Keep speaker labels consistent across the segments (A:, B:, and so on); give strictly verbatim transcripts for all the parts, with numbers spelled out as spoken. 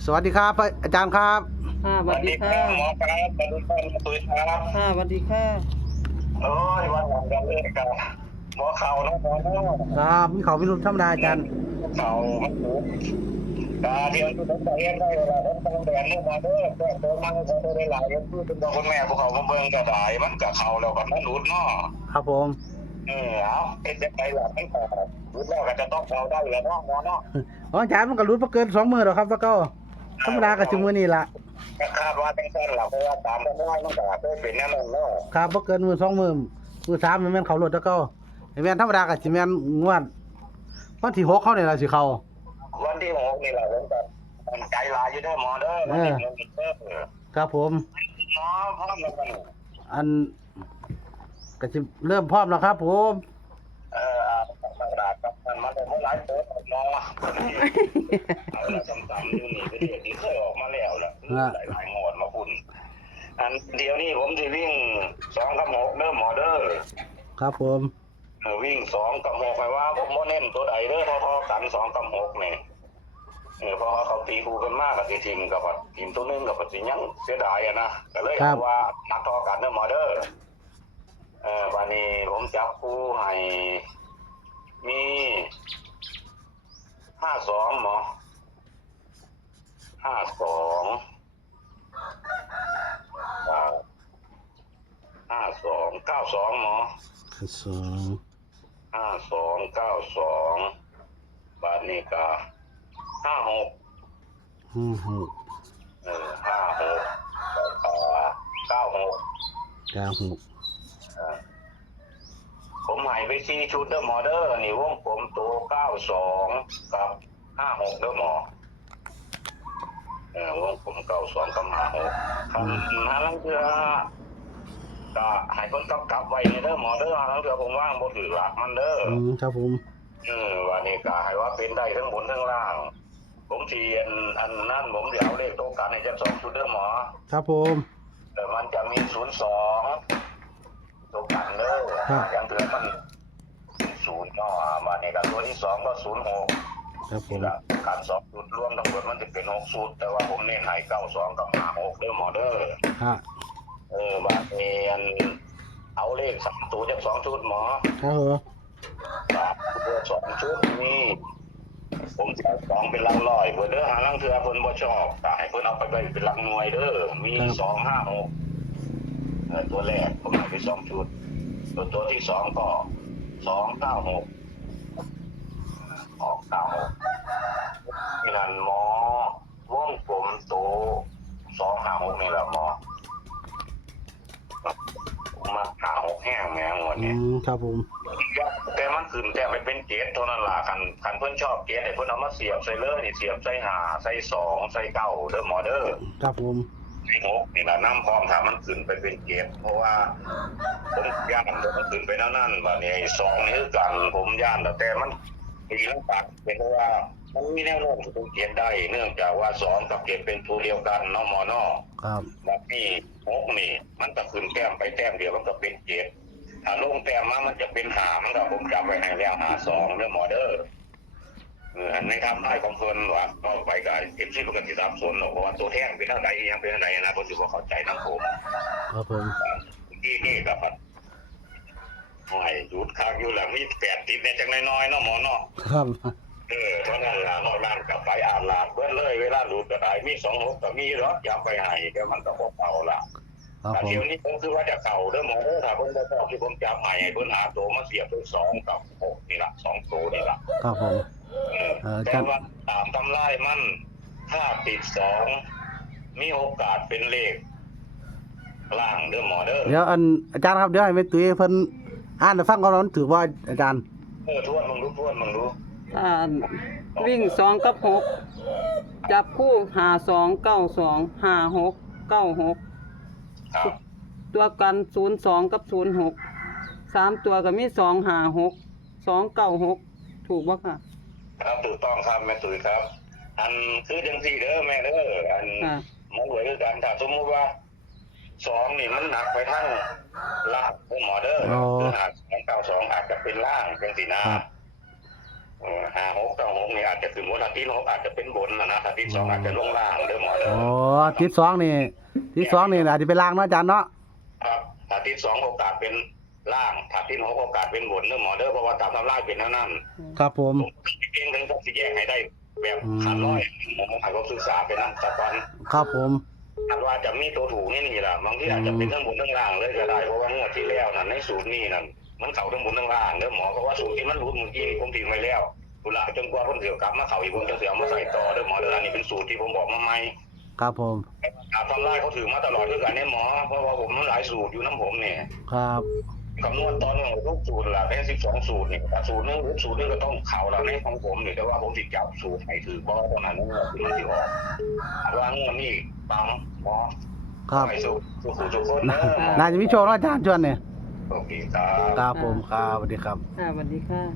A: สวัสดีครับอาจารย์ครับ
B: ค่ะสวัสดีค่ะ
C: หมอครับสวัสดีครับตุยครับ
B: ค่ะสวัสดีค่ะ
C: โอ้ยวันหลังกันเลยกันหมอเข่าน้องหมอน้อง
A: ครับมีเขาพิรุธธรรมดาอาจารย์
C: เข่ามันสูงตาเทียมที่ผมจะเรียนได้เวลาผมต้องแดนนี่มาเด้อแต่ตัวมันก็ตัวได้หลายก็คือเป็นตัวคนแม่พวกเขามาเบิ่งก็ได้มันก็เข่าแล้วก็มันหลุดเนาะ
A: ครับผม
C: เออเอาเป็นจะไปหลับไม่ขาดหลุดแล้วก็จะต้องเอาได้แล้วเนาะหมอเนาะ
A: อ๋ออาจารย์มันก็รุดมาเกินสองมือหรอกครับแล้วก็ธรรมดากับจุมือนี่ละ
C: ก็คาดว่าเป็นเส้นหลักเพราะว่าตามกันได้มันก็เคยเป็นแน่นอนเนาะ
A: ครับมาเกินมือสองมือมือสามมันแม่นเขารถแล้วก็แม่นธรรมดากับจิแม่นงวดวันที่หกเขาเนี่ยละสิเขา
C: วันที่หกนี่แหละผมก็ใจลายอยู่ได้หมอเด้อวันที่หกเด้อ
A: ครับผม
C: หมอพร้อมแล้วกัน
A: อันก็จะเริ่มพร้อมแล้วครับผม
C: เอ่อธรรมดากับมันมาแต่เมื่อหลายโพสต์หมอเอาละจำจำอยู่นี่ประเทศนี้เคยออกมาแล้วล่ะหลายหลายงวดมาพุ่นอันเดี๋ยวนี้ผมจะวิ่งสองกับหกเด้อหมอเด้อ
A: ครับผม
C: เออวิ่งสองกับหกหมายว่าผมโมเน้นตัวใดเด้อพอๆกันสองกับหกนี่เออเพราะเขาตีคู่กันมากกับทีทีมกับทีมตัวนึงกับทียังเสียดายอะนะก็เลยเอาว่านักทอกันเด้อหมอเด้อเออวันนี้ผมจับคู่ให้มีห้าสองหมอห้าสองห้าสองเก้าสองหมอ
A: สอง
C: ห้าสองเก้าสองบาทนี้ก็ห้าหก
A: ห้าหก
C: เออห้าหกเก้าหก
A: เก้าหก
C: ผมให้ไปสี่ชุดเด้อหมอเด้อนี่วงผมตัวเก้าสองกับห้าหกเด้อหมอเออวงผมเก้าสองกับห้าหกคำนั้นเพื่อก็ให้คนกำกับไว้ในเด้อหมอเด้อทั้งเถื่อผมว่างบ่ถือหลักมันเด้อ
A: อืมครับผม
C: เออวันนี้ก็ให้ว่าเป็นได้ทั้งบนทั้งล่างผมทีอันอันนั่นผมเดี๋ยวเอาเลขโต๊ะกันให้จักสองชุดเด้อหมอ
A: ครับผม
C: แต่มันจะมีศูนย์สองโต๊ะกันเด้ออย่างเถื่อมันศูนย์เนาะวันนี้ก็ตัวที่สองก็ศูนย์หก
A: ครับผม
C: การสองชุดรวมทั้งหมดมันจะเป็นหกชุดแต่ว่าผมเน้นให้เก้าสองกับห้าหกเด้อหมอเด้อ
A: ฮะ
C: เออบาทนี้อันเอาเลขสามตัวจากสองชุดหมอ
A: ครับผม
C: สามตัวสองชุดนี่ผมจะสองเป็นลังลอยเพื่อเด้อหาลังเถื่อเพิ่นบ่ชอบแต่ให้เพิ่นเอาไปไปเป็นลังหน่วยเด้อมีสองห้าหกเออตัวแรกผมให้ไปสองชุดตัวตัวที่สองก็สองเก้าหกออกเก้าหกนี่นั่นหมอวงผมโตสองห้าหกนี่แหละหมอมาห้าหกแห้งแมงวันนี้
A: ครับผม
C: แต่มันขึ้นแต่ไปเป็นเกตเท่านั้นล่ะคันคันเพิ่นชอบเกตไอ้เพิ่นเอามาเสียบใส่เลยนี่เสียบใส่หาใส่สองใส่เก้าเด้อหมอเด้อ
A: ครับผม
C: ไอ้หกนี่ล่ะน้ำพร้อมถามมันขึ้นไปเป็นเกตเพราะว่าผมย่านมันขึ้นไปแล้วนั่นว่านี่ไอ้สองนี่คือกันผมย่านแต่มันตีลังตัดเป็นว่ามันมีแนวโน้มจะเป็นเกตได้เนื่องจากว่าสองกับเกตเป็นตัวเดียวกันเนาะหมอเนาะ
A: ครับ
C: แบบนี้หกนี่มันก็ขึ้นแต้มไปแต้มเดียวมันก็เป็นเกตถ้าลงแต้มมามันจะเป็นหามก็ผมจับไว้ให้แล้วหาสองเรื่องหมอเดอร์ในทำได้ของเพิ่นว่าก็ไปกับเอ็มซีปกติสับสนเพราะว่าตัวแท่งเป็นเท่าไหร่ยังเป็นเท่าไหร่นะผมถือว่าเข้าใจทั้งผม
A: ครับผม
C: ที่นี่ก็พัดหอยหยุดค้างอยู่หลังมีแปดติดเนี่ยจากน้อยๆเนาะหมอเนาะ
A: ครับ
C: เออเพราะนั่นล่ะนอกนั้นกับไปอ่านลาดเบิ้ลเลยเวลาหลุดก็ได้มีสองหกก็มีหรอกอย่าไปให้เดี๋ยวมันก็พบเอาละแต่เดี๋ยวนี้ผมคือว่าจะเข่าเรื่องหมอเรื่องถ้าเพิ่นได้บอกที่ผมจับใหม่เพิ่นหาตัวมาเสียบตัวสองกับหกนี่ละสองตัวนี่ละ
A: ครับผม
C: แต่ว่าตามตำรามันถ้าติดสองมีโอกาสเป็นเลขล่างเรื่องหมอเด้อ
A: เดี๋ยวอันอาจารย์ครับเดี๋ยวให้แม่ตุ้ยเพิ่นอ่านให้ฟังก่อนถือว่าอาจารย์
C: เออทวนมึงรู้ทวนมึงรู้
B: อ่าวิ่งสองกับหกจับคู่หาสองเก้าสองหาหกเก้าหกตัวกันศูนย์สองกับศูนย์หกสามตัวก็มีสองหาหกสองเก้าหกถูกป่ะค่ะ
C: ครับถูกต้องครับแม่ตุ๋ยครับอันคือจังสี่เด้อแม่เด้ออันมันเหมือนกันถ้าสมมติว่าสองนี่มันหนักไปทั้งล่างของหมอเด้อคือหากสองเก้าสองอาจจะเป็นล่างจังสี่นะหาหกเก้าหกนี่อาจจะถึงบนอาทิตย์หกอาจจะเป็นบนนะนะอาทิตย์สองอาจจะลงล่าง
A: อ๋อทิศสองนี่ทิศสองนี่อาจจะเป็นลางเนาะอาจารย์เนาะ
C: ครับถ้าทิศสองโอกาสเป็นล่างถ้าทิศหกโอกาสเป็นบนเด้อหมอเด้อเพราะว่าตามตำราเป็นแนวนั้น
A: ครับผม
C: ผมเก่งถึงกับสิแยกให้ได้แบบขาดร้อยผมหาก็ศึกษาไปนำตะกอน
A: ครับผม
C: คาดว่าจะมีตัวถูกนี่นี่ล่ะบางทีอาจจะเป็นทั้งบนทั้งล่างเลยก็ได้เพราะว่างวดที่แล้วนั่นในสูตรนี้นั่นมันเข้าทั้งบนทั้งล่างเด้อหมอเพราะว่าสูตรที่มันหลุดเมื่อกี้ผมทิ้งไว้แล้วกุหลาบจนกว่าคนเสียวกลับมาเข้าอีกผมจะเสียมาใส่ต่อเด้อหมอเด้ออันนี้เป็นสูตรที่ผมบอกมาใหม่
A: ครับผม
C: ตามทำลายเขาถือมาตลอดด้วยกันเนี่ยหมอเพราะว่าผมมันหลายสูตรอยู่น้ำผมเนี่ย
A: ครับ
C: คำนวณตอนของทุกสูตรละแค่สิบสองสูตรนี่แต่สูตรนึงหรือสูตรนึงก็ต้องเข่าเราในของผมนี่แต่ว่าผมติดจับสูตรไหนถือเพราะว่าตอนนั้นมันมันที่ออกว่างวดนี้ปังหมอ
A: ครับ
C: ไปสู่สู่สู่สู่คน
A: น่า
C: เด้อ
A: น่าจะมีโชคเนาะอาจารย์ชวนเนี่ย
C: โอเคครับ
A: ครับผมครับสวัสดีครับ
B: ค่ะสวัสดีค่ะ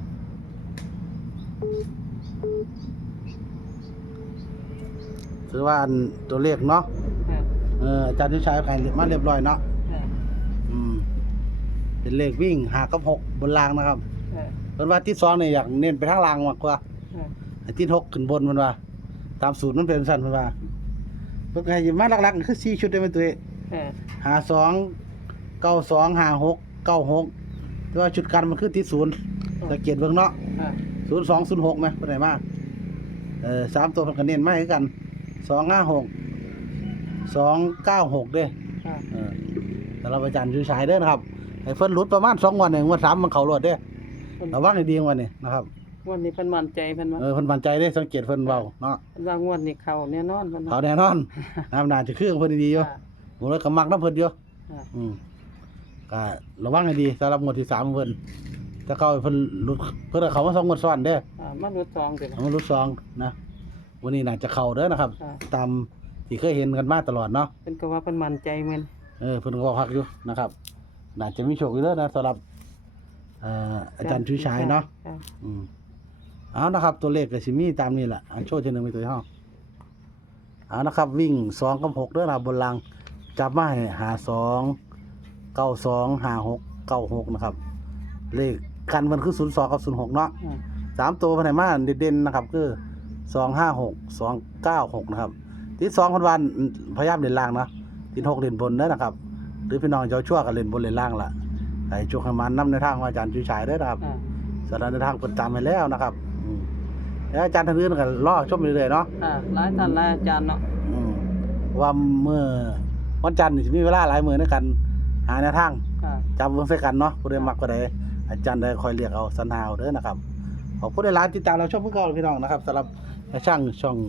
A: ถือว่าอันตัวเลขเนาะ
B: ค่ะ
A: เอออาจารย์ทิชัยให้มาเรียบร้อยเนาะ
B: ค่ะ
A: อืมเป็นเลขวิ่งหากับหกบนรางนะครับ
B: ค่ะ
A: เพิ่นว่าที่สองเนี่ยอยากเน้นไปทางรางมากกว่า
B: ค่ะ
A: ไอ้ที่หกขึ้นบนมันว่า ตามสูตรมันเป็นสั่นมันว่าเพิ่นก็ให้มาหลักๆคือสี่ชุดได้ไหมตัวเอง
B: ค่ะ
A: หาสองเก้าสองหาหกเก้าหกแต่ว่าชุดกันมันคือติดศูนย์สังเกตเบิ่งเนาะ
B: ค่ะ
A: ศูนย์สองศูนย์หกไหมเป็นไหนมาเออสามตัวมันก็เน้นมาให้กันสองห้าหกสองเก้าหกเด้
B: ค่ะ
A: เออแต่เราอาจารย์ชูชายเด้อนะครับไอ้เพิ่นหลุดประมาณสองวันเนี่ยงวดสามมันเข้ารวดเด้ระวังให้ดีงวันนี้นะครับ
B: งวดนี้เพิ่นมั่นใจเพิ่นว่า
A: เออเพิ่นมั่นใจเด้สังเกตเพิ่นเว้าเนาะ
B: เพิ่นว่างวดนี้เข้าแน่นอนเพิ่น
A: เขา
B: ว่า
A: แน่นอนน้ำนาจะคือเพิ่นดีๆอยู่
B: ค่ะ
A: ผมเลยก็มักน้ำเพิ่นอยู่
B: ค่ะ
A: อืมก็ระวังให้ดีสำหรับงวดที่สามของเพิ่นถ้าเขาเพิ่นหลุดเพิ่นเอาเขามาสองงวดซ้อนเด้อ
B: อ่ามารุดซองเด้อ
A: เอามาหลุดสองนะวันนี้น่าจะเข้าเด้อนะครับ
B: ค่ะ
A: ตามที่เคยเห็นกันมาตลอดเนาะ
B: เพิ่นก็ว่าเพิ่นมั่นใจเหมือน
A: เออเพิ่นก็บอกพักอยู่นะครับน่าจะมีโชคอยู่เด้อนะสำหรับเอ่ออาจารย์ชูชายเนาะ
B: ค่ะ
A: อืมเอานะครับ ตัวเลขก็สิมีตามนี้แหละอันโชว์เทีหนึงไปตัวห้องเอานะครับ วิ่งสองกับหกเด้อนะครับบนรางจับมาให้หาสองเก้าสองหาหกเก้าหกนะครับ เลขกันมันคือศูนย์สองกับศูนย์หกเนาะ
B: ค่ะ
A: สามตัวภายในมาเด่นๆนะครับ คือสองห้าหกสองเก้าหกนะครับที่สองพันวันพยายามเล่นล่างนะที่หกเล่นบนเด้อนะครับ หรือพี่น้องเจ้าชั่วก็เล่นบนเล่นล่างล่ะไอ้จุกให้มันนำในทางของอาจารย์ชูชายเด้อนะครับ
B: ค่ะ
A: สถานทางเปิดตามไปแล้วนะครับอืมแล้วอาจารย์ท่านอื่นก็รอชมเรื่อยๆเนาะ
B: ค่ะหลายท่านหลายอาจารย์เนาะ
A: อืมว่าเมื่อวันจันทร์นี่สิมีเวลาหลายมื้อในการหาแนวทาง
B: ค่ะ
A: จับเบิ่งใส่กันเนาะผู้ใดมักผู้ใดอาจารย์ได้คอยเรียกเอาสรรหาเอาเด้อนะครับขอบคุณหลายๆติดตามเราชมเพื่อเก่าพี่น้องนะครับสำหรับช่างช่อง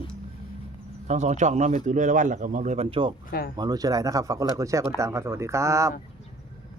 A: ทั้งสองช่องเนาะมีตู่ด้วยละวันแล้วก็มาด้วยบรรโชค
B: ค่ะ
A: มาลุยเชยไรนะครับฝากกดไลค์กดแชร์กดติดตามครับสวัสดีครับ
B: ค่ะ